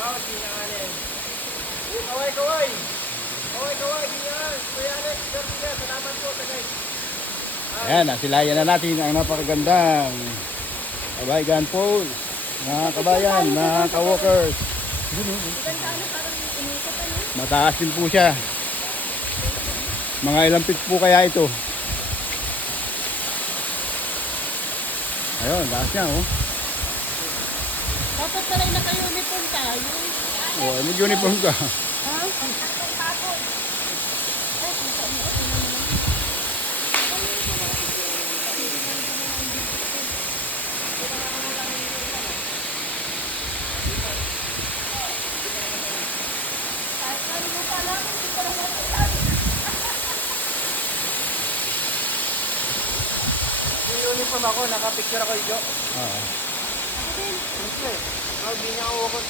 Oh, sinanganin. Kaway, kaway. Kaway, kaway, binyan. Kuya Alex, Garcia, salamat po, tagay. Ayan, nasilayan na natin ang napakagandang Kabaygan Falls. Mga kabayan, mga ka-walkers. Mataas din po siya. Mga ilang feet po kaya ito? Ayun, taas niya oh. Dapat pala naka-uniform tayo. Oh, mag-uniform ka. Ha? Ang takot. Ay, kung saan mo, ito naman. Ano mo pala? Hindi ko lang matutag. Yung uniform ako, nakapicture ako, Ijo. Oo. Siyempre, hindi niya ako walk